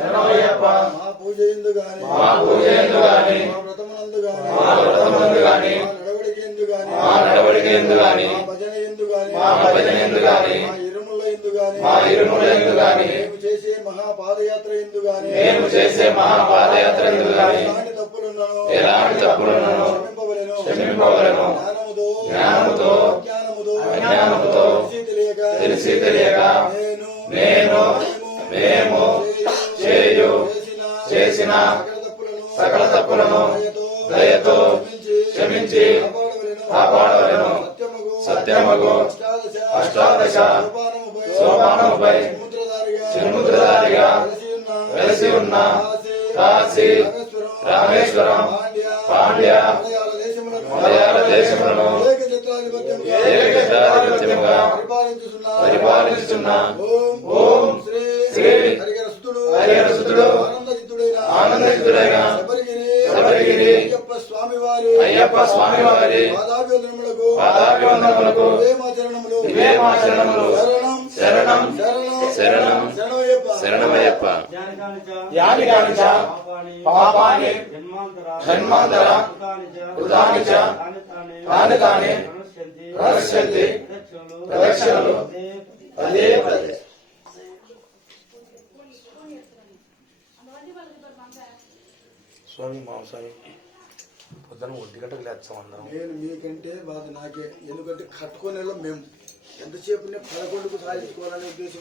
మా పూజ ఎందు గాని మా వ్రతమునందు గాని మా నడవడిక ఎందు గాని మా భజన ఎందు గాని మా ఇరుముల ఎందు గాని మేము చేసే మహాపాదయాత్ర ఎందు గాని ఎలాంటి తప్పులను క్షమింపవలెను జ్ఞానముతో అజ్ఞానముతో తెలిసి తెలియక మేము చేసిన సకల తప్పులను దయతో క్షమించి కాపాడవలెను. సత్యమగు అష్టాదశ సోపానముపై చిన్ముద్రధారిగా వెలసి ఉన్న కాశీ రామేశ్వరం పాండ్య మలయాళ దేశములను ఏకఛత్రాధిపత్యముగా పరిపాలించుచున్న ఓం శ్రీ హరిహరసుతుడు ఆనందజితుడైన శబరిగిరి అయ్యప్ప స్వామివారి పాదాభివందనములకు ఇవే మా చరణములు. శరణం శరణం శరణమయ్యప్ప. యాని చ పాపాని జన్మాంతర కృతాని చ తాని ప్రణశ్యంతి ప్రదక్షిణలు పదే పదే. స్వామి స్వామి పొద్దున 1 గంటకు లేస్తాం అందరం. నేను మీకంటే బాధ నాకే, ఎందుకంటే కట్టుకునే మేము ఎంతసేపు 11కు సాధించుకోవాలనే ఉద్దేశం.